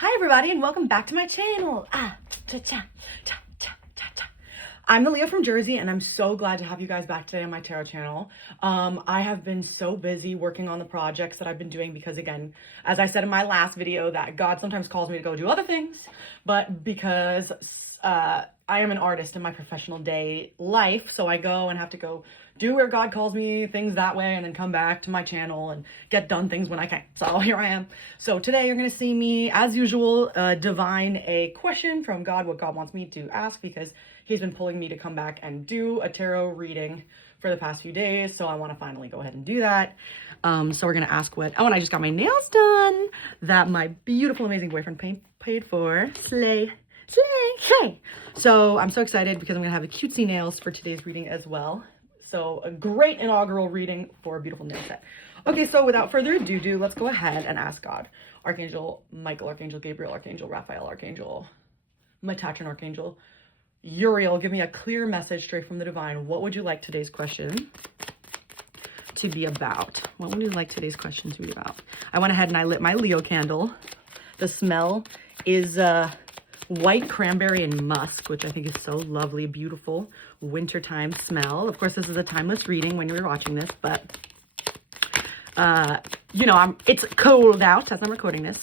Hi everybody and welcome back to my channel. I'm the Leo from Jersey and I'm so glad to have you guys back today on my tarot channel. I have been so busy working on the projects that I've been doing because, again, as I said in my last video, that God sometimes calls me to go do other things, but because I am an artist in my professional day life, so I go and have to go do where God calls me, things that way, and then come back to my channel and get done things when I can. So here I am. So today you're going to see me, as usual, divine a question from God, what God wants me to ask, because he's been pulling me to come back and do a tarot reading for the past few days. So I want to finally go ahead and do that. So we're going to ask what, oh, and I just got my nails done that my beautiful, amazing boyfriend paid for. Slay. So I'm so excited because I'm going to have the cutesy nails for today's reading as well. So a great inaugural reading for a beautiful nail set. Okay, so without further ado, let's go ahead and ask God. Archangel Michael, Archangel Gabriel, Archangel Raphael, Archangel Metatron, Archangel Uriel, give me a clear message straight from the divine. What would you like today's question to be about? What would you like today's question to be about? I went ahead and I lit my Leo candle. The smell is white cranberry and musk, which I think is so lovely, beautiful wintertime smell. Of course, this is a timeless reading when you're watching this, but you know, it's cold out as I'm recording this.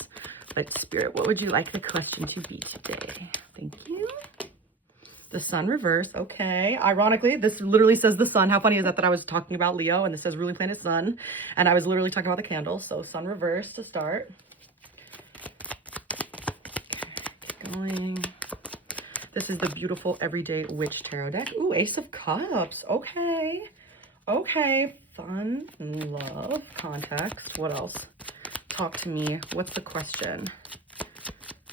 But Spirit, what would you like the question to be today? Thank you. The sun reverse. Okay. Ironically, this literally says the sun. How funny is that I was talking about Leo and this says ruling planet sun, and I was literally talking about the candle. So sun reverse to start. Going. This is the beautiful Everyday Witch Tarot deck. Ooh, Ace of Cups. Okay. Okay. Fun, love, context. What else? Talk to me. What's the question?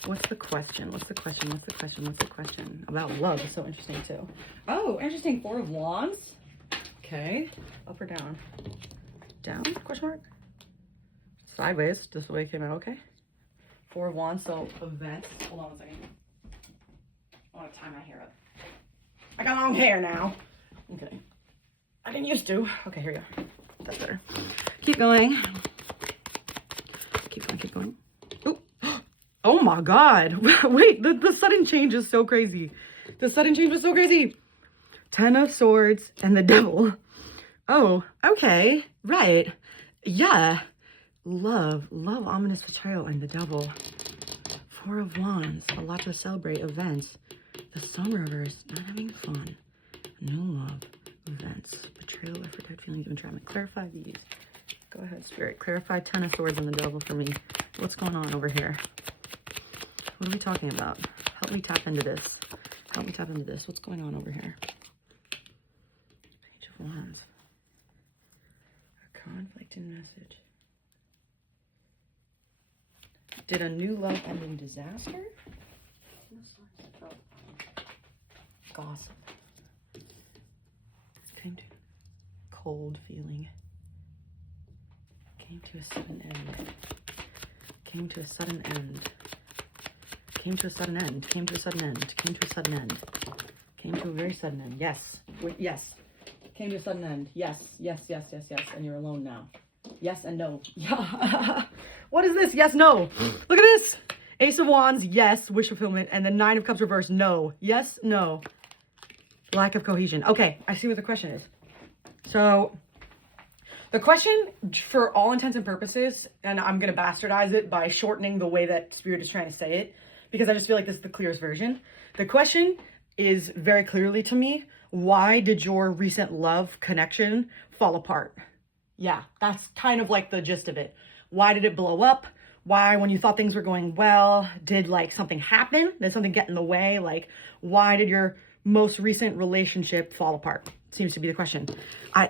What's the question? What's the question? What's the question? What's the question? About love is so interesting too. Oh, interesting. Four of Wands. Okay. Up or down? Down? Question mark? Sideways. Just the way it came out. Okay. Four of Wands, so events. Hold on a second. I want to tie my hair up. I got long hair now. Okay. I didn't used to. Okay, here we go. That's better. Keep going. Keep going, keep going. Oh, oh my God. Wait, the sudden change is so crazy. The sudden change was so crazy. 10 of Swords and the Devil. Oh, okay. Right. Yeah. Love, ominous betrayal, and the Devil. Four of Wands, a lot to celebrate, events. The sun reverse, not having fun. New love, events. Betrayal, effort, doubt, feelings, entrapment. Clarify these. Go ahead, Spirit. Clarify 10 of Swords and the Devil for me. What's going on over here? What are we talking about? Help me tap into this. Help me tap into this. What's going on over here? Page of Wands. A conflicting message. Did a new love end in disaster? Gossip. Came to cold feeling. Came to a sudden end. Came to a sudden end. Came to a sudden end. Came to a sudden end. Came to a sudden end. Came to a very sudden end. Yes. Wait, yes. Came to a sudden end. Yes. Yes, yes, yes, yes. And you're alone now. Yes and no. Yeah. What is this? Yes, no. Look at this. Ace of Wands, yes. Wish fulfillment. And the Nine of Cups reverse, no. Yes, no. Lack of cohesion. Okay, I see what the question is. So, the question, for all intents and purposes, and I'm going to bastardize it by shortening the way that Spirit is trying to say it, because I just feel like this is the clearest version. The question is very clearly to me, why did your recent love connection fall apart? Yeah, that's kind of like the gist of it. Why did it blow up? Why, when you thought things were going well, did like something happen? Did something get in the way? Like, why did your most recent relationship fall apart? Seems to be the question.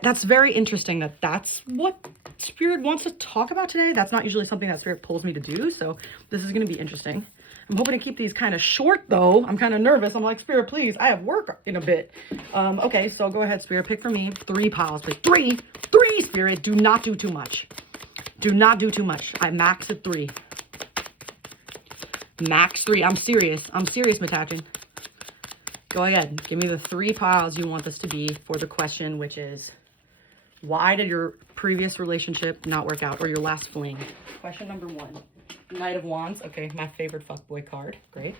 That's very interesting that that's what Spirit wants to talk about today. That's not usually something that Spirit pulls me to do. So this is going to be interesting. I'm hoping to keep these kind of short though. I'm kind of nervous. I'm like, Spirit, please, I have work in a bit. Okay, so go ahead, Spirit, pick for me 3 piles, please. Three, Spirit, do not do too much. Do not do too much. I max at 3. Max 3. I'm serious, Metatron. Go ahead. Give me the 3 piles you want this to be for the question, which is, why did your previous relationship not work out, or your last fling? Question number 1. Knight of Wands. Okay, my favorite fuckboy card. Great.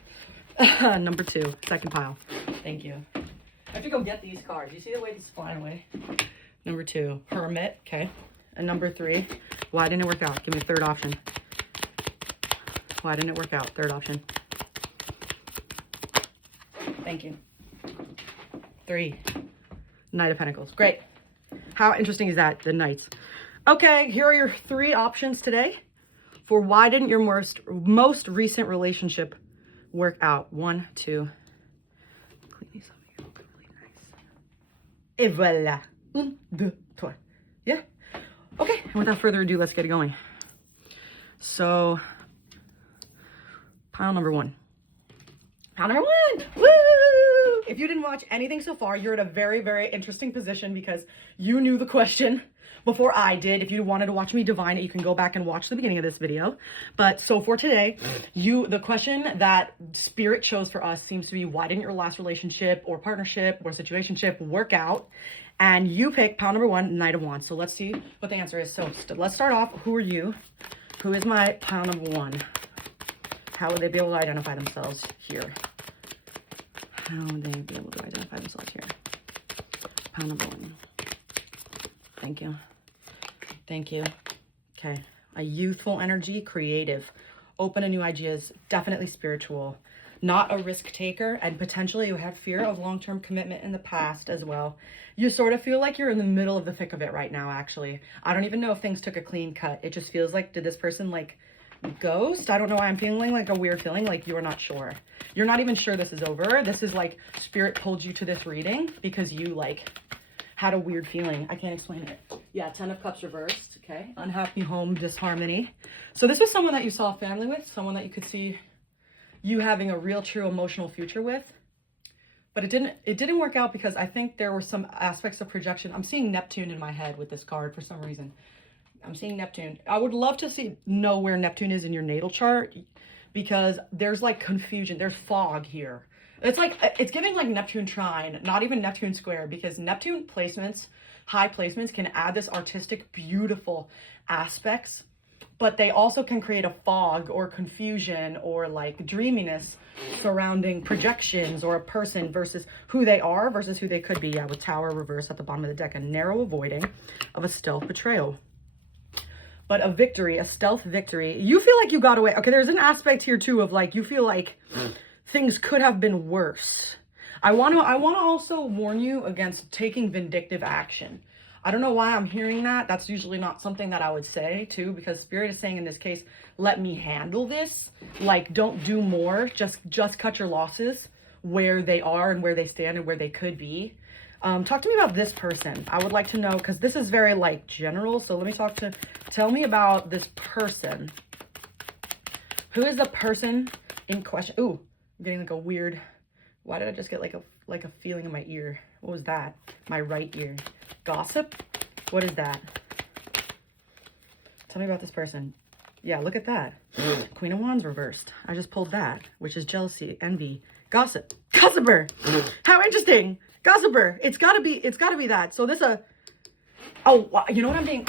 Number 2, second pile. Thank you. I have to go get these cards. You see the way this is flying away? Number 2, Hermit. Okay. And number 3, why didn't it work out? Give me a third option. Why didn't it work out? Third option. Thank you. 3, Knight of Pentacles. Great. How interesting is that? The Knights. Okay, here are your 3 options today for why didn't your most recent relationship work out. 1, 2. Clean these up here. Really nice. Et voilà. 1, 2, 3. Yeah. Okay. And without further ado, let's get it going. So, pile number 1. Pile number 1. Woo! If you didn't watch anything so far, you're in a very, very interesting position because you knew the question before I did. If you wanted to watch me divine it, you can go back and watch the beginning of this video. But so for today, the question that Spirit chose for us seems to be, why didn't your last relationship or partnership or situationship work out? And you picked pile number 1, Knight of Wands. So let's see what the answer is. So let's start off. Who are you? Who is my pile number 1? How would they be able to identify themselves here? How would they be able to identify themselves here? Pile number 1. Thank you. Thank you. Okay. A youthful energy, creative, open to new ideas, definitely spiritual, not a risk taker, and potentially you have fear of long-term commitment in the past as well. You sort of feel like you're in the middle of the thick of it right now, actually. I don't even know if things took a clean cut. It just feels like, did this person like ghost? I don't know why I'm feeling like a weird feeling, like you're not sure. You're not even sure this is over. This is like Spirit pulled you to this reading because you like had a weird feeling. I can't explain it. Yeah, 10 of Cups reversed. Okay. Unhappy home, disharmony. So this was someone that you saw a family with, someone that you could see you having a real true emotional future with. But it didn't work out because I think there were some aspects of projection. I'm seeing Neptune in my head with this card for some reason. I'm seeing Neptune. I would love to know where Neptune is in your natal chart because there's like confusion. There's fog here. It's like, it's giving like Neptune trine, not even Neptune square, because Neptune placements, high placements can add this artistic, beautiful aspects, but they also can create a fog or confusion or like dreaminess surrounding projections or a person versus who they are versus who they could be. Yeah, with Tower reverse at the bottom of the deck, a narrow avoiding of a stealth betrayal. But a victory, a stealth victory. You feel like you got away. Okay, there's an aspect here too of like, you feel like things could have been worse. I want to also warn you against taking vindictive action. I don't know why I'm hearing that. That's usually not something that I would say too, because Spirit is saying in this case, let me handle this. Like, don't do more. Just cut your losses where they are and where they stand and where they could be. Talk to me about this person. I would like to know, because this is very like general. So let me tell me about this person. Who is the person in question? Ooh, I'm getting like a weird, why did I just get like a feeling in my ear? What was that? My right ear. Gossip? What is that? Tell me about this person. Yeah, look at that. Queen of Wands reversed. I just pulled that, which is jealousy, envy, gossip. Gossiper! How interesting! Gossiper! It's gotta be that. So this oh, you know what I'm being,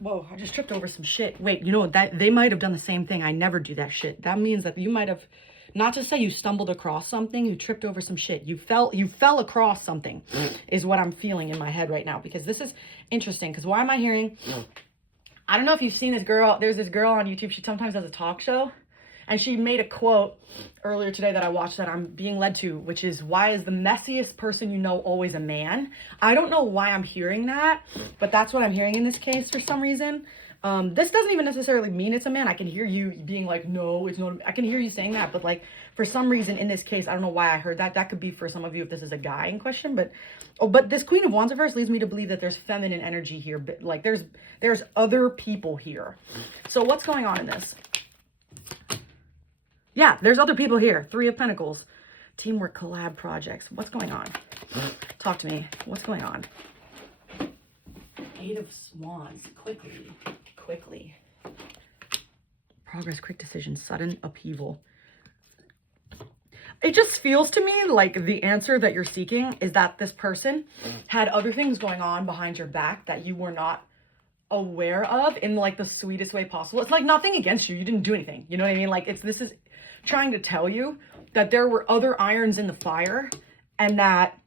whoa, I just tripped over some shit. Wait, you know what, that they might have done the same thing. I never do that shit. That means that you might have, not to say you stumbled across something, you tripped over some shit. You fell across something is what I'm feeling in my head right now, because this is interesting. Because why am I hearing, I don't know if you've seen this girl. There's this girl on YouTube. She sometimes has a talk show. And she made a quote earlier today that I watched that I'm being led to, which is, why is the messiest person you know always a man? I don't know why I'm hearing that, but that's what I'm hearing in this case for some reason. This doesn't even necessarily mean it's a man. I can hear you being like, no, it's not. I can hear you saying that, but like for some reason in this case, I don't know why I heard that. That could be for some of you if this is a guy in question, but this Queen of Wands reverse leads me to believe that there's feminine energy here, but like there's other people here. So what's going on in this? Yeah, there's other people here. 3 of Pentacles, teamwork, collab projects. What's going on? Talk to me. What's going on? 8 of Wands, quickly. Progress, quick decision, sudden upheaval. It just feels to me like the answer that you're seeking is that this person had other things going on behind your back that you were not aware of in like the sweetest way possible. It's like nothing against you. You didn't do anything. You know what I mean? Like this is trying to tell you that there were other irons in the fire, and that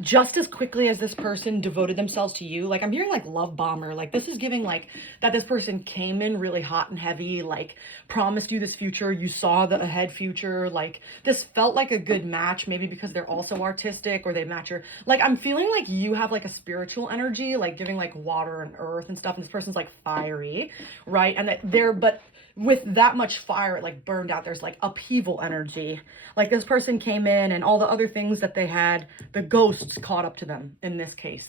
just as quickly as this person devoted themselves to you, like I'm hearing like love bomber, like this is giving like that this person came in really hot and heavy, like promised you this future, you saw the ahead future, like this felt like a good match, maybe because they're also artistic or they match your, like I'm feeling like you have like a spiritual energy, like giving like water and earth and stuff, and this person's like fiery, right? And that they're, but with that much fire, it like burned out. There's like upheaval energy. Like this person came in and all the other things that they had, the ghosts caught up to them in this case.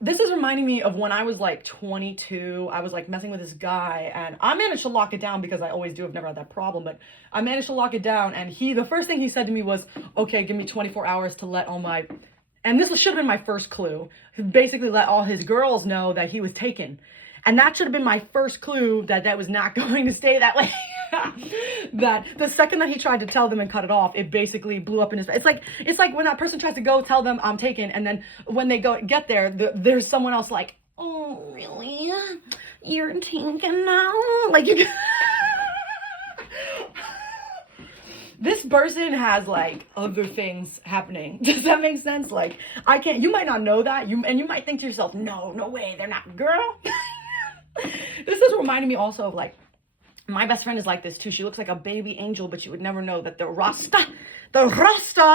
This is reminding me of when I was like 22, I was like messing with this guy, and I managed to lock it down because I always do. I've never had that problem, but I managed to lock it down. And the first thing he said to me was, okay, give me 24 hours to let all my, and this should have been my first clue, basically let all his girls know that he was taken. And that should have been my first clue that that was not going to stay that way. That the second that he tried to tell them and cut it off, it basically blew up in his face. It's like when that person tries to go tell them I'm taken, and then when they get there, there's someone else like, oh really? You're taken now? Like you. This person has like other things happening. Does that make sense? Like you might not know that, you might think to yourself, no way, they're not, girl. This is reminding me also of like, my best friend is like this too. She looks like a baby angel, but you would never know that the Rasta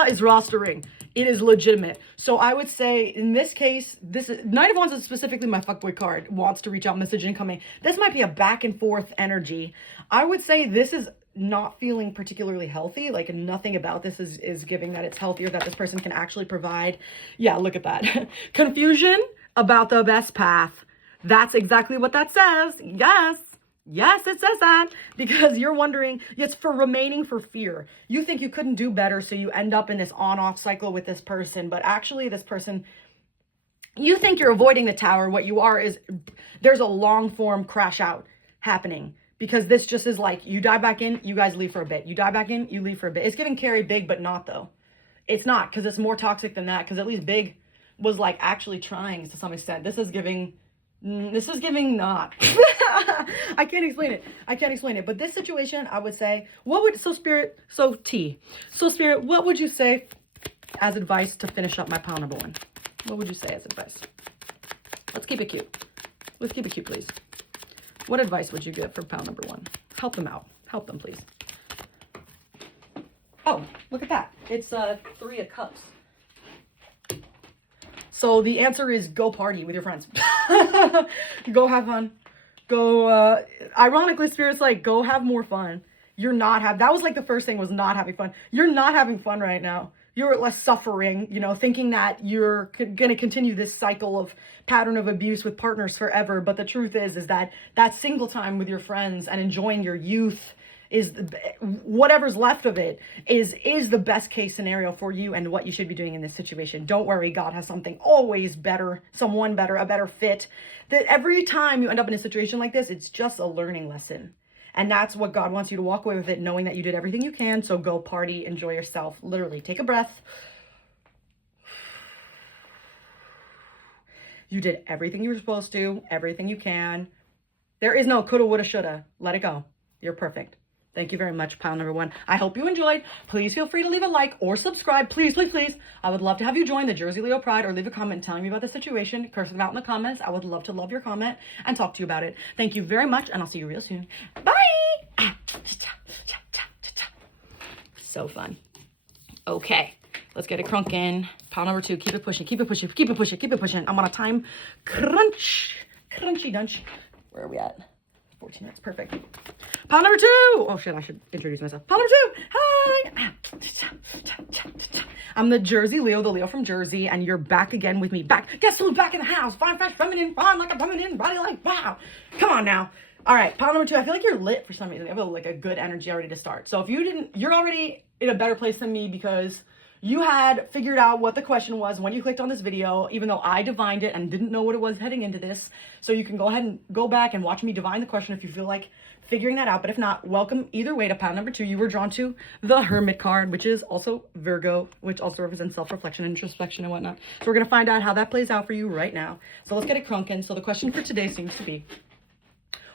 is rostering. It is legitimate. So I would say in this case, this is, Knight of Wands is specifically my fuckboy card, wants to reach out, message incoming. This might be a back and forth energy. I would say this is not feeling particularly healthy. Like nothing about this is giving that it's healthier, that this person can actually provide. Yeah, look at that. Confusion about the best path. That's exactly what that says. Yes, it says that, because you're wondering, it's for remaining for fear. You think you couldn't do better, so you end up in this on-off cycle with this person, but actually this person, you think you're avoiding the tower. What you are is, there's a long form crash out happening, because this just is like, you dive back in, you guys leave for a bit. You dive back in, you leave for a bit. It's giving Carrie big, but not though. It's not, because it's more toxic than that, because at least big was like actually trying to some extent. This is giving not. I can't explain it. But this situation, I would say, Spirit, what would you say as advice to finish up my pile number one? What would you say as advice? Let's keep it cute. Let's keep it cute, please. What advice would you give for pile number one? Help them out. Help them, please. Oh, look at that. It's 3 of Cups. So the answer is go party with your friends. Go have fun. Go, ironically, Spirit's like, go have more fun. That was like the first thing, was not having fun. You're not having fun right now. You're less suffering, thinking that you're going to continue this cycle of pattern of abuse with partners forever. But the truth is that single time with your friends and enjoying your youth is whatever's left of it is the best case scenario for you and what you should be doing in this situation. Don't worry, God has something always better, someone better, a better fit. That every time you end up in a situation like this, it's just a learning lesson. And that's what God wants you to walk away with it, knowing that you did everything you can. So go party, enjoy yourself. Literally, take a breath. You did everything you were supposed to, everything you can. There is no coulda, woulda, shoulda. Let it go. You're perfect. Thank you very much, pile number one. I hope you enjoyed. Please feel free to leave a like or subscribe. Please, please, please. I would love to have you join the Jersey Leo Pride, or leave a comment telling me about the situation. Curse it out in the comments. I would love to love your comment and talk to you about it. Thank you very much, and I'll see you real soon. Bye! So fun. Okay, let's get it crunkin'. Pile number 2. Keep it pushing, keep it pushing, keep it pushing, keep it pushing. I'm on a time crunch. Crunchy dunch. Where are we at? 14 minutes. Perfect. Pile number 2. Oh shit, I should introduce myself. Pile number 2. Hi. I'm the Jersey Leo, the Leo from Jersey, and you're back again with me. Guess who's back in the house? Fine, fresh, feminine, fine like a feminine, body like wow. Come on now. All right, pile number 2. I feel like you're lit for some reason. You have like a good energy already to start. So if you're already in a better place than me, because You had figured out what the question was when you clicked on this video, even though I divined it and didn't know what it was heading into this. So you can go ahead and go back and watch me divine the question if you feel like figuring that out. But if not, welcome either way to pile number 2. You were drawn to the Hermit card, which is also Virgo, which also represents self-reflection, introspection, and whatnot. So we're going to find out how that plays out for you right now. So let's get it crunking. So the question for today seems to be,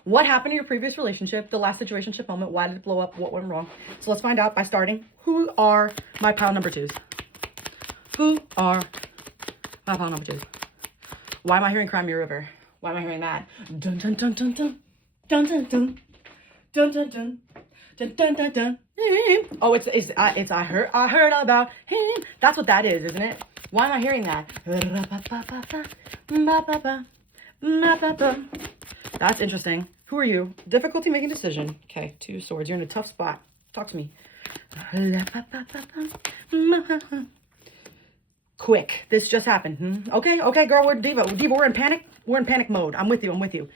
what happened in your previous relationship, the last situationship moment? Why did it blow up? What went wrong? So let's find out by starting. Who are my pile number 2s? Who are my pile number 2s? Why am I hearing Cry Me a River? Why am I hearing that? Dun dun dun dun dun dun dun dun dun dun dun dun dun dun dun. Oh, it's I heard about him. That's what that is, isn't it? Why am I hearing that? That's interesting. Who are you? Difficulty making decision. Okay, 2 swords. You're in a tough spot. Talk to me. Quick. This just happened. Okay, girl. We're diva. We're in panic. We're in panic mode. I'm with you.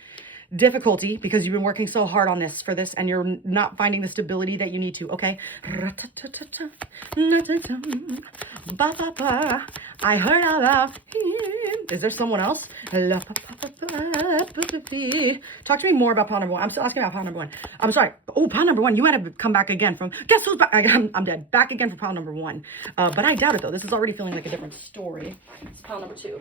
Difficulty because you've been working so hard on this and you're not finding the stability that you need to. Okay. I heard about him. Is there someone else? Talk to me more about pile number 1. I'm still asking about pile number 1. I'm sorry. Oh, pile number 1. You might have come back again from, guess who's back? I'm dead. Back again for pile number 1. But I doubt it though. This is already feeling like a different story. It's pile number 2.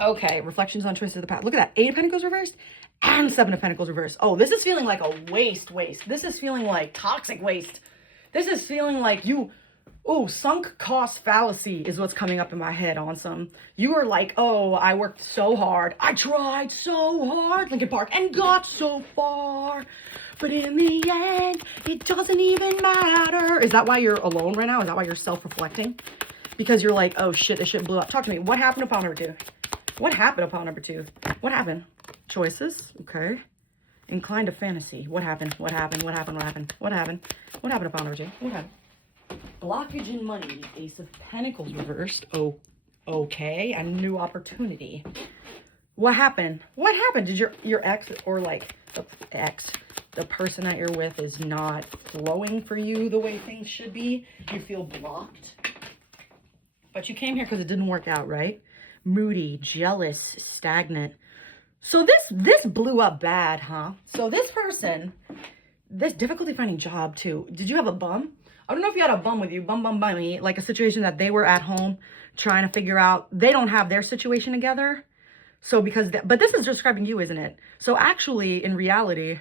Okay, reflections on choices of the past. Look at that. 8 of Pentacles reversed and 7 of Pentacles reversed. Oh, this is feeling like a waste. This is feeling like toxic waste. This is feeling like you... Oh, sunk cost fallacy is what's coming up in my head on some. You are like, oh, I worked so hard. I tried so hard, Linkin Park, and got so far. But in the end, it doesn't even matter. Is that why you're alone right now? Is that why you're self-reflecting? Because you're like, oh shit, this shit blew up. Talk to me. What happened to pile number 2? What happened to pile number 2? What happened? Choices. Okay. Inclined to fantasy. What happened? What happened to pile number 2? What happened? Blockage in money. Ace of Pentacles reversed. Oh, okay. A new opportunity. What happened? Did your ex, or like the person that you're with, is not flowing for you the way things should be? You feel blocked. But you came here because it didn't work out, right? Moody, jealous, stagnant. So this blew up bad, huh? So this person, this difficulty finding job too. Did you have a bum? I don't know if you had a bum with you, bummy, like a situation that they were at home trying to figure out. They don't have their situation together. So but this is describing you, isn't it? So actually, in reality,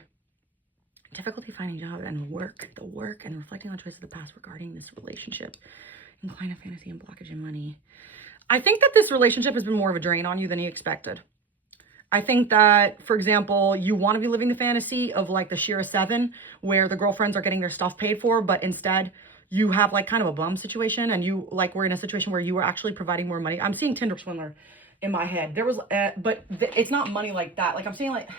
difficulty finding job and the work and reflecting on choices of the past regarding this relationship. Incline to fantasy and blockage in money. I think that this relationship has been more of a drain on you than you expected. I think that, for example, you want to be living the fantasy of like the Shira 7, where the girlfriends are getting their stuff paid for, but instead you have like kind of a bum situation, and you like were in a situation where you were actually providing more money. I'm seeing Tinder swindler in my head. There was, it's not money like that. Like I'm seeing like,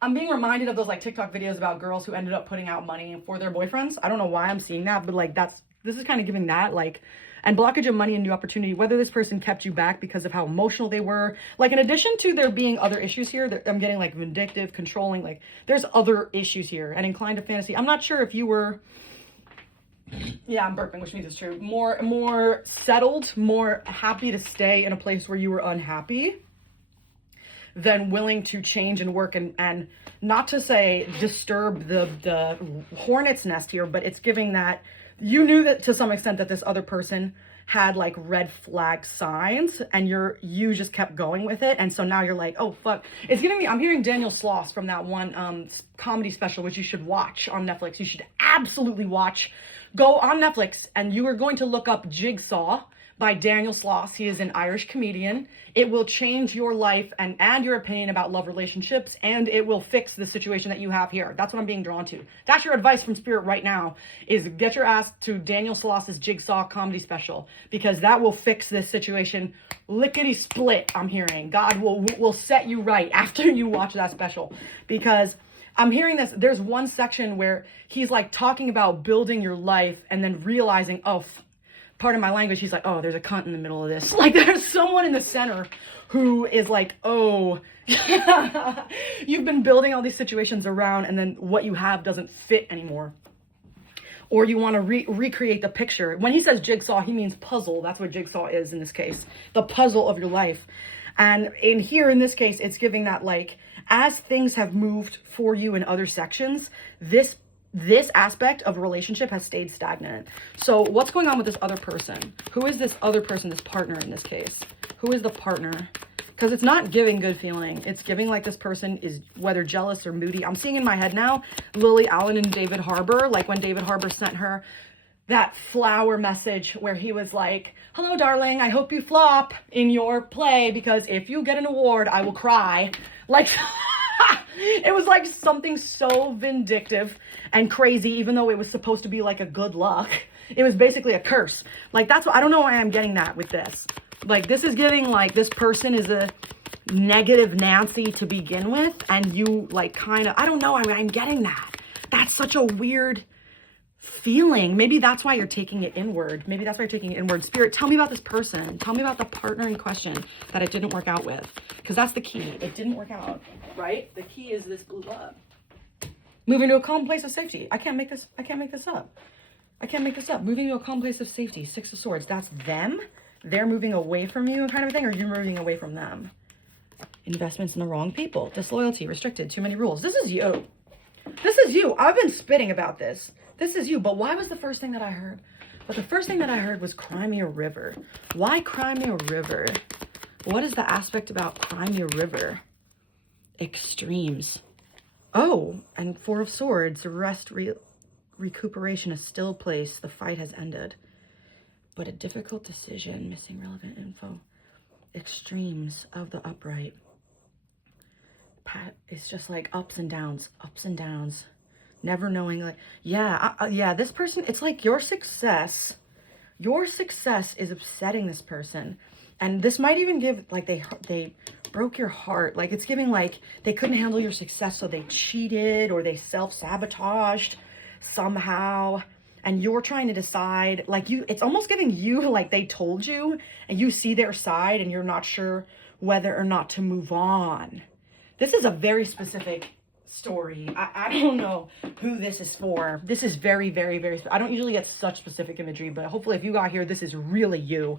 I'm being reminded of those like TikTok videos about girls who ended up putting out money for their boyfriends. I don't know why I'm seeing that, but like this is kind of giving that like, and blockage of money and new opportunity, whether this person kept you back because of how emotional they were. Like in addition to there being other issues here, I'm getting like vindictive, controlling, like there's other issues here, and inclined to fantasy. I'm not sure if you were, yeah, I'm burping, which means it's true. More settled, more happy to stay in a place where you were unhappy than willing to change and work and not to say disturb the hornet's nest here, but it's giving that you knew that to some extent that this other person had like red flag signs, and you just kept going with it. And so now you're like, oh fuck, it's giving me, I'm hearing Daniel Sloss from that one comedy special, which you should watch on Netflix. You should absolutely watch. Go on Netflix and you are going to look up Jigsaw by Daniel Sloss. He is an Irish comedian. It will change your life and your opinion about love relationships, and it will fix the situation that you have here. That's what I'm being drawn to. That's your advice from Spirit right now, is get your ass to Daniel Sloss's Jigsaw comedy special, because that will fix this situation lickety split. I'm hearing God will set you right after you watch that special, because I'm hearing this. There's one section where he's like talking about building your life and then realizing, oh, pardon my language, he's like, oh, there's a cunt in the middle of this. Like there's someone in the center who is like, oh, you've been building all these situations around, and then what you have doesn't fit anymore. or you want to recreate the picture. When he says jigsaw, he means puzzle. That's what jigsaw is in this case, the puzzle of your life. And in here, in this case, it's giving that like, as things have moved for you in other sections, this aspect of a relationship has stayed stagnant. So what's going on with this other person? Who is this other person, this partner in this case? Who is the partner? Because it's not giving good feeling. It's giving like this person is whether jealous or moody. I'm seeing in my head now, Lily Allen and David Harbour, like when David Harbour sent her that flower message where he was like, hello, darling, I hope you flop in your play because if you get an award, I will cry. Like, it was like something so vindictive and crazy, even though it was supposed to be like a good luck. It was basically a curse. Like, that's what, I don't know why I'm getting that with this. Like, this is giving like this person is a negative Nancy to begin with. And you like kind of, I don't know, I'm getting that. That's such a weird feeling. Maybe that's why you're taking it inward. Maybe that's why you're taking it inward. Spirit, tell me about this person. Tell me about the partner in question that it didn't work out with. Because that's the key. It didn't work out, right? The key is this blue love. Moving to a calm place of safety. I can't make this up. I can't make this up. Moving to a calm place of safety. 6 of Swords. That's them. They're moving away from you kind of thing, or you're moving away from them. Investments in the wrong people. Disloyalty. Restricted. Too many rules. This is you. This is you. I've been spitting about this. This is you. But why was the first thing that I heard? But the first thing that I heard was Crimea River. Why Crimea River? What is the aspect about Crimea River? Extremes. Oh, and 4 of Swords. Rest, recuperation, a still place. The fight has ended. But a difficult decision. Missing relevant info. Extremes of the upright. It's just like ups and downs. Never knowing, like, yeah, this person, it's like your success is upsetting this person. And this might even give, like, they broke your heart. Like, it's giving, like, they couldn't handle your success, so they cheated or they self-sabotaged somehow. And you're trying to decide, like, it's almost giving you, like, they told you, and you see their side, and you're not sure whether or not to move on. This is a very specific story. I don't know who this is for. This is very, very, very, I don't usually get such specific imagery, but hopefully if you got here, this is really you.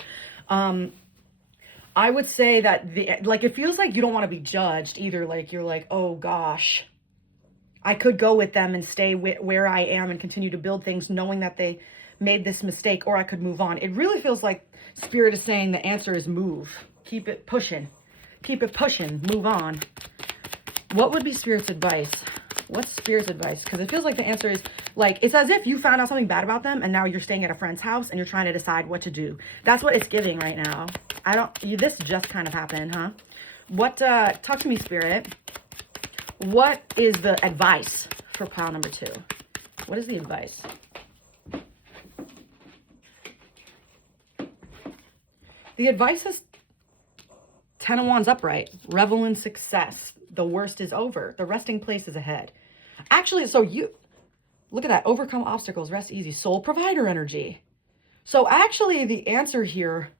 I would say that like, it feels like you don't want to be judged either. Like, you're like, oh gosh, I could go with them and stay where I am and continue to build things knowing that they made this mistake, or I could move on. It really feels like Spirit is saying the answer is move. Keep it pushing, move on. What would be Spirit's advice? What's Spirit's advice? Because it feels like the answer is, like, it's as if you found out something bad about them and now you're staying at a friend's house and you're trying to decide what to do. That's what it's giving right now. This just kind of happened, huh? What, talk to me, Spirit. What is the advice for pile number 2? What is the advice? The advice is 10 of Wands upright. Revel in success. The worst is over. The resting place is ahead. Actually, so you, look at that. Overcome obstacles. Rest easy. Soul provider energy. So actually the answer here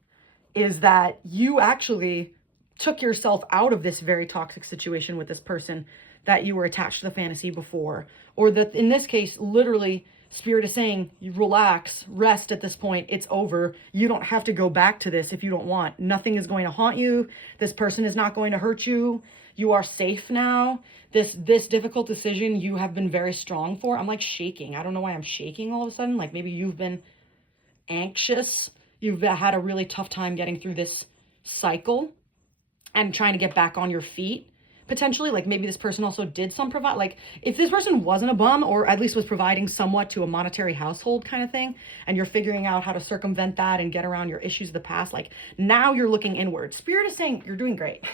is that you actually took yourself out of this very toxic situation with this person that you were attached to the fantasy before. Or that in this case, literally, Spirit is saying, you relax, rest at this point. It's over. You don't have to go back to this if you don't want. Nothing is going to haunt you. This person is not going to hurt you. You are safe now. This difficult decision you have been very strong for. I'm like shaking. I don't know why I'm shaking all of a sudden. Like maybe you've been anxious. You've had a really tough time getting through this cycle and trying to get back on your feet. Potentially, like maybe this person also did some provide, like if this person wasn't a bum or at least was providing somewhat to a monetary household kind of thing, and you're figuring out how to circumvent that and get around your issues of the past, like now you're looking inward. Spirit is saying you're doing great.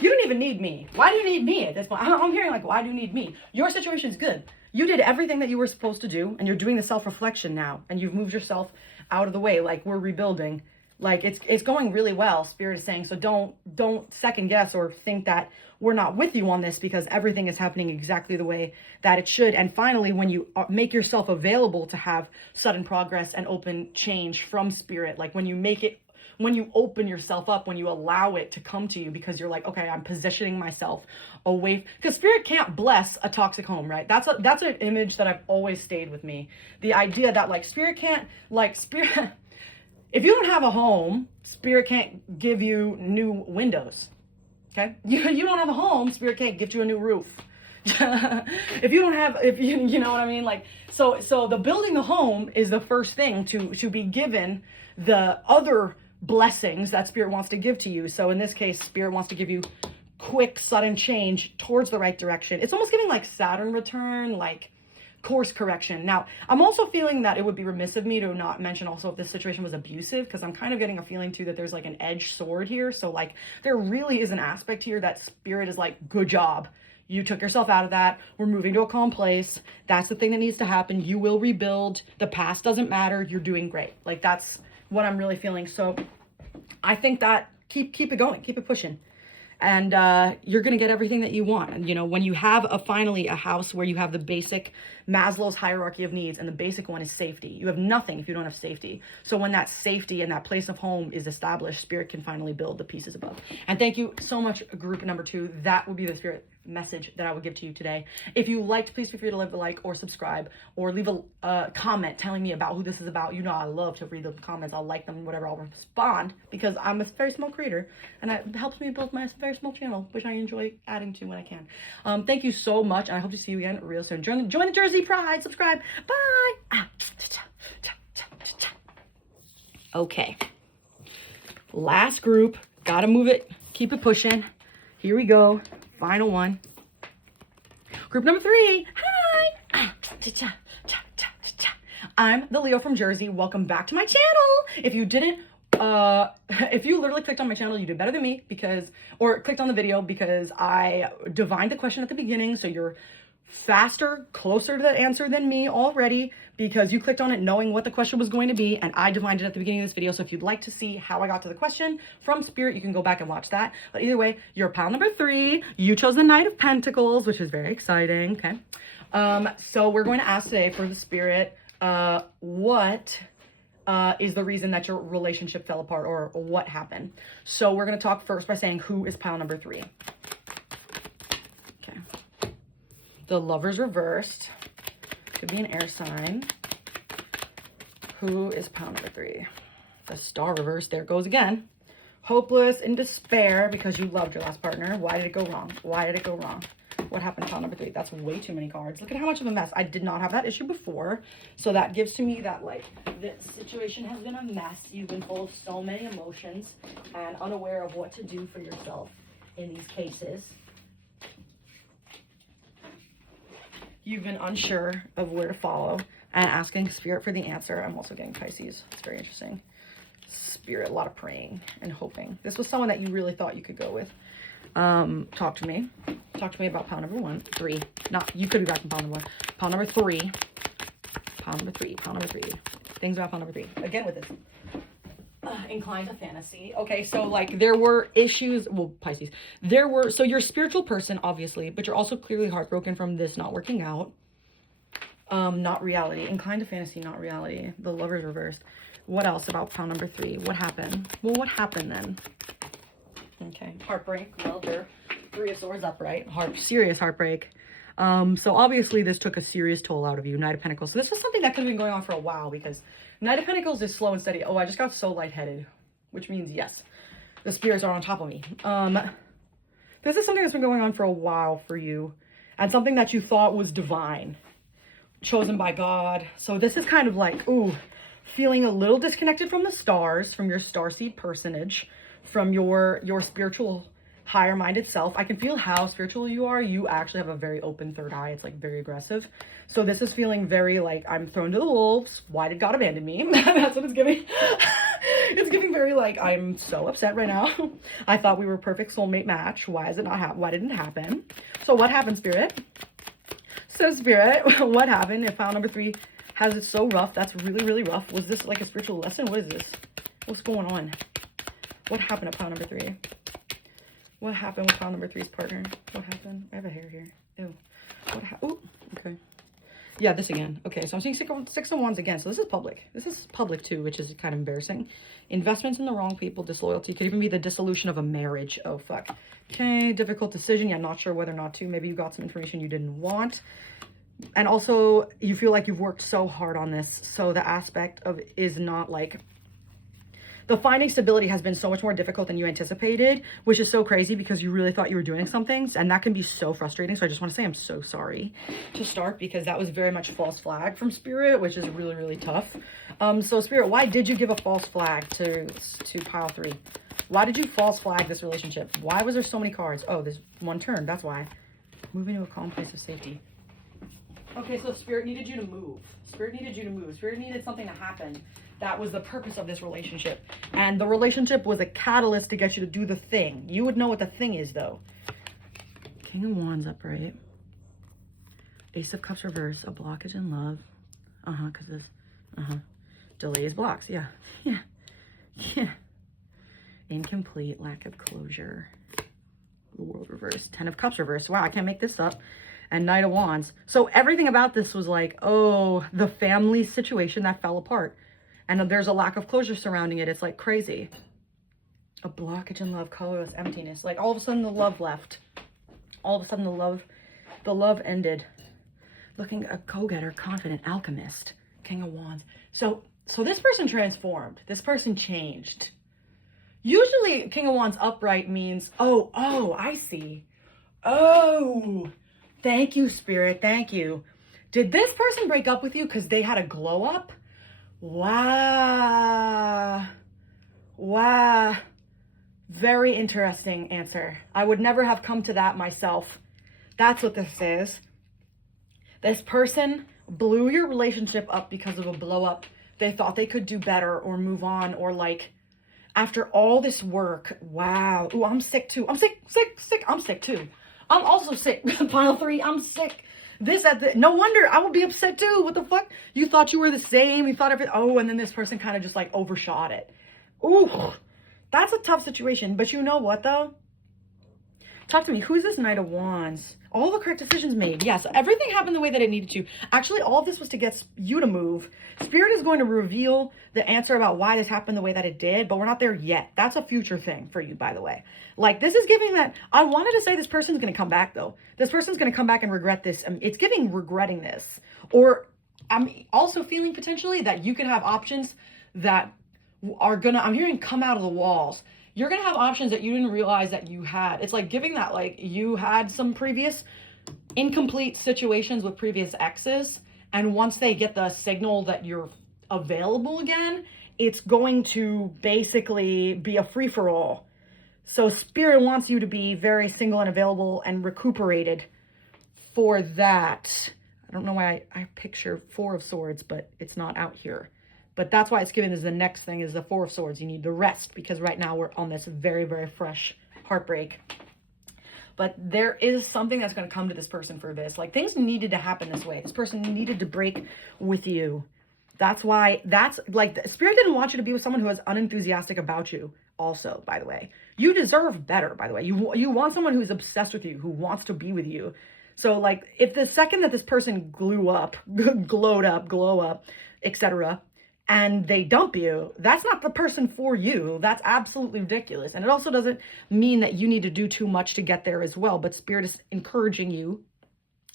You don't even need me. Why do you need me at this point? I'm hearing like, why do you need me? Your situation is good. You did everything that you were supposed to do, and you're doing the self-reflection now, and you've moved yourself out of the way. Like we're rebuilding. Like it's going really well, Spirit is saying. So don't second guess or think that we're not with you on this, because everything is happening exactly the way that it should. And finally, when you make yourself available to have sudden progress and open change from Spirit, like when you make it when you open yourself up, when you allow it to come to you, because you're like, okay, I'm positioning myself away, because spirit can't bless a toxic home, right? That's an image that I've always stayed with me. The idea that like spirit can't, like spirit, if you don't have a home, spirit can't give you new windows. Okay, you don't have a home, spirit can't gift you a new roof. If you don't have, if you know what I mean, like, so the building the home is the first thing to be given the other blessings that spirit wants to give to you. So in this case, spirit wants to give you quick, sudden change towards the right direction. It's almost giving like Saturn return, like course correction. Now, I'm also feeling that it would be remiss of me to not mention also if this situation was abusive, because I'm kind of getting a feeling too that there's like an edged sword here. So like there really is an aspect here that spirit is like, good job. You took yourself out of that. We're moving to a calm place. That's the thing that needs to happen. You will rebuild. The past doesn't matter. You're doing great. Like that's what I'm really feeling. So I think that keep it going, keep it pushing. And you're going to get everything that you want. And, you know, when you have finally a house where you have the basic Maslow's hierarchy of needs, and the basic one is safety. You have nothing if you don't have safety. So when that safety and that place of home is established, spirit can finally build the pieces above. And thank you so much, group number 2. That would be the spirit message that I would give to you today. If you liked, please feel free to leave a like or subscribe, or leave a comment telling me about who this is about. You know, I love to read the comments. I'll like them, whatever. I'll respond, because I'm a very small creator, and it helps me build my very small channel, which I enjoy adding to when I can. Thank you so much, and I hope to see you again real soon. Join the Jersey Pride. Subscribe. Bye. Okay. Last group. Gotta move it. Keep it pushing. Here we go. Final one. Group number 3. Hi. I'm the Leo from Jersey. Welcome back to my channel. If you didn't, if you literally clicked on my channel, you did better than me, or clicked on the video, because I divined the question at the beginning. So you're faster, closer to the answer than me already, because you clicked on it knowing what the question was going to be, and I divined it at the beginning of this video. So if you'd like to see how I got to the question from spirit, you can go back and watch that. But either way, you're pile number 3. You chose the Knight of Pentacles, which is very exciting. Okay. So we're going to ask today for the spirit, what is the reason that your relationship fell apart, or what happened? So we're going to talk first by saying, who is pile number 3? Okay. The Lovers reversed. Could be an air sign. Who is pile number 3? The Star reversed. There it goes again. Hopeless, in despair because you loved your last partner. Why did it go wrong? Why did it go wrong? What happened to pile number 3? That's way too many cards. Look at how much of a mess. I did not have that issue before. So that gives to me that, like, the situation has been a mess. You've been full of so many emotions and unaware of what to do for yourself in these cases. You've been unsure of where to follow and asking spirit for the answer. I'm also getting Pisces. It's very interesting. Spirit, a lot of praying and hoping. This was someone that you really thought you could go with. Talk to me. Talk to me about pile number 3. Not, you could be back in pile number 1. Pile number 3. Pile number 3. Pile number 3. Things about pile number 3. Again with this. Inclined to fantasy. Okay, so like there were issues, well, Pisces, so you're a spiritual person, obviously, but you're also clearly heartbroken from this not working out. Not reality. Inclined to fantasy, not reality. The Lovers reversed. What else about pile number 3? What happened? Well, what happened then? Okay, heartbreak. Well, they're 3 of Swords upright. Serious heartbreak. So obviously this took a serious toll out of you. Knight of Pentacles. So this was something that could have been going on for a while, because Knight of Pentacles is slow and steady. Oh, I just got so lightheaded, which means yes, the spirits are on top of me. This is something that's been going on for a while for you, and something that you thought was divine, chosen by God. So this is kind of like, ooh, feeling a little disconnected from the stars, from your starseed personage, from your spiritual higher minded self. I can feel how spiritual you are. You actually have a very open third eye. It's like very aggressive. So this is feeling very like, I'm thrown to the wolves. Why did God abandon me? That's what it's giving. It's giving very like, I'm so upset right now. I thought we were a perfect soulmate match. Why is it not why didn't it happen? So what happened, spirit? So spirit, what happened if pile number 3 has it so rough? That's really, really rough. Was this like a spiritual lesson? What is this? What's going on? What happened at pile number 3? What happened with pile number 3's partner? What happened? I have a hair here. Ew. What happened? Ooh, okay. Yeah, this again. Okay, so I'm seeing six of wands again. So this is public. This is public too, which is kind of embarrassing. Investments in the wrong people, disloyalty. Could even be the dissolution of a marriage. Oh, fuck. Okay, difficult decision. Yeah, not sure whether or not to. Maybe you got some information you didn't want. And also, you feel like you've worked so hard on this. So the aspect of is not like... The finding stability has been so much more difficult than you anticipated, which is so crazy because you really thought you were doing some things, and that can be so frustrating. So I just want to say I'm so sorry to start, because that was very much false flag from Spirit, which is really, really tough. So Spirit, why did you give a false flag to pile 3? Why did you false flag this relationship? Why was there so many cards? Oh, there's one turn. That's why. Moving to a calm place of safety. Okay, so Spirit needed you to move. Spirit needed you to move. Spirit needed something to happen. That was the purpose of this relationship. And the relationship was a catalyst to get you to do the thing. You would know what the thing is, though. King of Wands upright. Ace of Cups reverse. A blockage in love. Because this... Delays blocks. Yeah. Incomplete. Lack of closure. The World reverse. 10 of Cups reverse. Wow, I can't make this up. And Knight of Wands. So everything about this was like, oh, the family situation that fell apart. And there's a lack of closure surrounding it. It's like crazy. A blockage in love, colorless emptiness. Like all of a sudden the love left. All of a sudden the love ended. Looking a go-getter, confident, alchemist. King of Wands. So this person transformed. This person changed. Usually King of Wands upright means, oh, I see. Oh, thank you, Spirit. Thank you. Did this person break up with you because they had a glow up? Wow. Very interesting answer. I would never have come to that myself. That's what this is. This person blew your relationship up because of a blow up. They thought they could do better or move on, or like after all this work. Wow. Ooh, I'm sick too. I'm sick. I'm sick too. I'm also sick. Pile 3, I'm sick. No wonder I would be upset too. What the fuck? You thought you were the same. You thought everything. Oh, and then this person kind of just like overshot it. Ooh, that's a tough situation. But you know what though? Talk to me. Who's this Knight of Wands? All the correct decisions made. Yes, everything happened the way that it needed to. Actually, all of this was to get you to move. Spirit is going to reveal the answer about why this happened the way that it did, but we're not there yet. That's a future thing for you, by the way. Like, this is giving that... I wanted to say this person's going to come back, though. This person's going to come back and regret this. It's giving regretting this. Or I'm also feeling potentially that you could have options that are going to... I'm hearing come out of the walls. You're going to have options that you didn't realize that you had. It's like giving that, like, you had some previous incomplete situations with previous exes. And once they get the signal that you're available again, it's going to basically be a free-for-all. So Spirit wants you to be very single and available and recuperated for that. I don't know why I picture 4 of Swords, but it's not out here. But that's why it's given as the next thing is the 4 of Swords. You need the rest because right now we're on this very, very fresh heartbreak. But there is something that's going to come to this person for this. Like, things needed to happen this way. This person needed to break with you. That's why, that's like, Spirit didn't want you to be with someone who is unenthusiastic about you also, by the way. You deserve better, by the way. You want someone who's obsessed with you, who wants to be with you. So, like, if the second that this person glow up, etc., and they dump you, that's not the person for you. That's absolutely ridiculous. And it also doesn't mean that you need to do too much to get there as well. But Spirit is encouraging you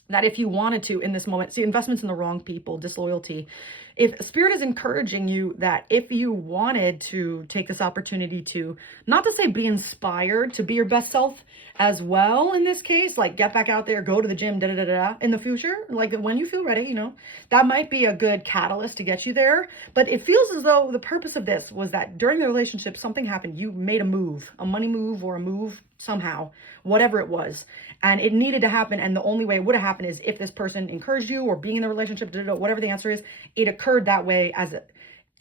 that if you wanted to in this moment, see, investments in the wrong people, disloyalty. If Spirit is encouraging you that if you wanted to take this opportunity to, not to say be inspired to be your best self as well in this case, like get back out there, go to the gym, in the future, like when you feel ready, you know, that might be a good catalyst to get you there. But it feels as though the purpose of this was that during the relationship, something happened. You made a move, a money move or a move somehow, whatever it was. And it needed to happen. And the only way it would have happened is if this person encouraged you or being in the relationship, whatever the answer is, it occurred that way as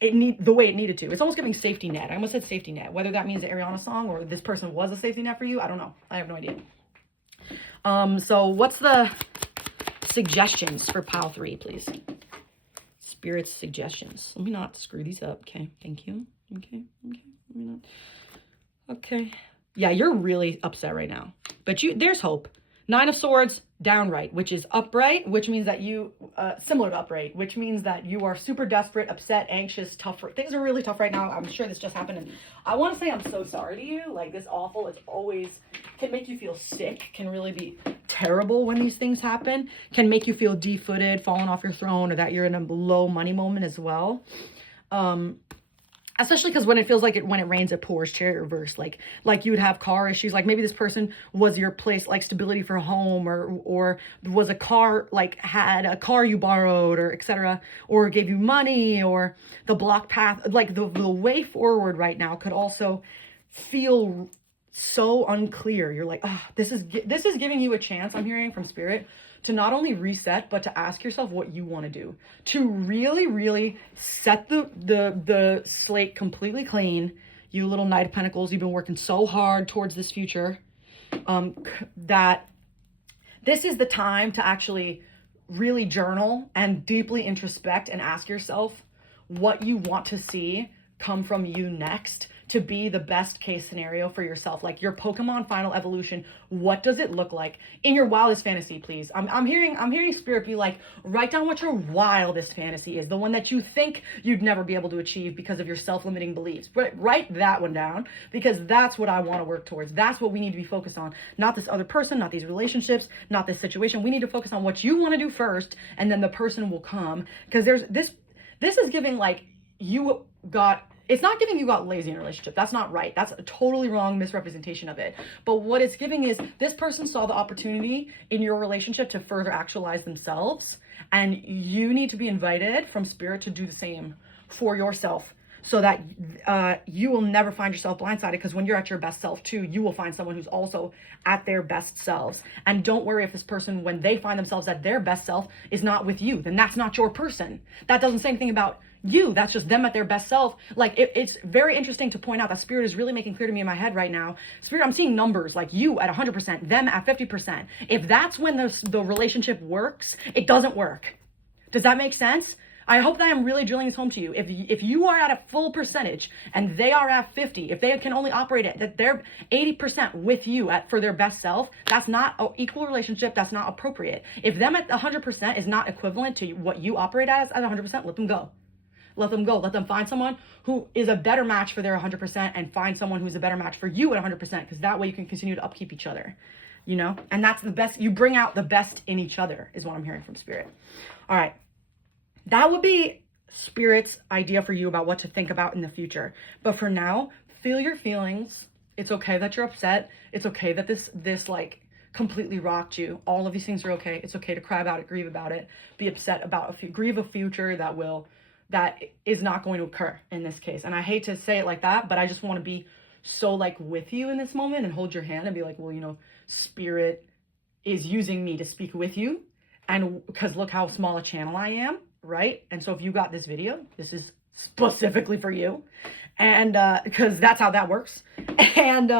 the way it needed to. It's almost giving safety net. I almost said safety net. Whether that means the Ariana song or this person was a safety net for you, I don't know. I have no idea. So what's the suggestions for pile 3, please? Spirit's suggestions. Let me not screw these up. Okay, thank you. Okay. Let me not. Okay. Yeah, you're really upset right now. But there's hope. Nine of Swords, downright, which is upright, which means that you, similar to upright, which means that you are super desperate, upset, anxious, tough. Things are really tough right now. I'm sure this just happened. And I want to say I'm so sorry to you. Like, this awful, it's always, can make you feel sick, can really be terrible when these things happen, can make you feel defooted, falling off your throne, or that you're in a low money moment as well. Especially because when it feels like when it rains, it pours, chariot reverse, like you would have car issues. Like maybe this person was your place, like stability for a home, or was a car, like had a car you borrowed, or etc., or gave you money, or the block path, like the way forward right now could also feel so unclear. You're like, oh, this is giving you a chance, I'm hearing from spirit, to not only reset, but to ask yourself what you want to do, to really, really set the slate completely clean. You little Knight of Pentacles, you've been working so hard towards this future, that this is the time to actually really journal and deeply introspect and ask yourself what you want to see come from you next, to be the best case scenario for yourself. Like your Pokemon final evolution, what does it look like in your wildest fantasy? Please, I'm hearing spirit be like, write down what your wildest fantasy is, the one that you think you'd never be able to achieve because of your self-limiting beliefs. But write that one down, because that's what I want to work towards. That's what we need to be focused on, not this other person, not these relationships, not this situation. We need to focus on what you want to do first, and then the person will come. Because there's this is giving like you got, it's not giving you got lazy in a relationship. That's not right. That's a totally wrong misrepresentation of it. But what it's giving is this person saw the opportunity in your relationship to further actualize themselves. And you need to be invited from spirit to do the same for yourself, so that you will never find yourself blindsided. Because when you're at your best self too, you will find someone who's also at their best selves. And don't worry if this person, when they find themselves at their best self, is not with you, then that's not your person. That doesn't say anything about you. That's just them at their best self. Like it's very interesting to point out that spirit is really making clear to me in my head right now. Spirit, I'm seeing numbers like you at 100%, them at 50%. If that's when the relationship works, it doesn't work. Does that make sense? I hope that I'm really drilling this home to you. If you are at a full percentage and they are at 50, if they can only operate at that they're 80% with you for their best self, that's not an equal relationship. That's not appropriate. If them at 100% is not equivalent to what you operate as at 100%, let them go. Let them go. Let them find someone who is a better match for their 100%, and find someone who's a better match for you at 100%, because that way you can continue to upkeep each other, you know? And that's the best. You bring out the best in each other is what I'm hearing from spirit. All right. That would be spirit's idea for you about what to think about in the future. But for now, feel your feelings. It's okay that you're upset. It's okay that this like completely rocked you. All of these things are okay. It's okay to cry about it, grieve about it, be upset about grieve a future that is not going to occur in this case. And I hate to say it like that, but I just want to be so like with you in this moment and hold your hand and be like, well, you know, spirit is using me to speak with you. And because look how small a channel I am, right? And so if you got this video, this is specifically for you. And because that's how that works. And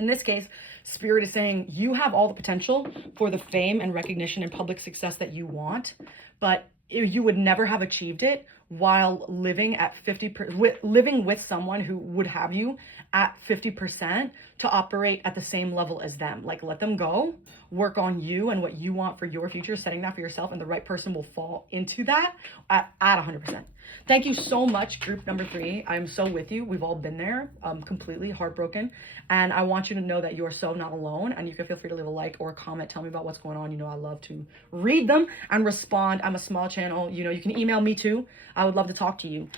in this case, spirit is saying you have all the potential for the fame and recognition and public success that you want, but you would never have achieved it while living at 50%, living with someone who would have you at 50% to operate at the same level as them. Like, let them go, work on you and what you want for your future, setting that for yourself, and the right person will fall into that at 100%. Thank you so much, group number 3. I'm so with you. We've all been there, completely heartbroken. And I want you to know that you are so not alone, and you can feel free to leave a like or a comment. Tell me about what's going on. You know, I love to read them and respond. I'm a small channel. You know, you can email me too. I would love to talk to you.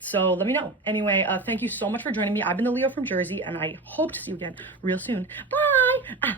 So let me know. Anyway, thank you so much for joining me. I've been the Leo from Jersey, and I hope to see you again real soon. Bye.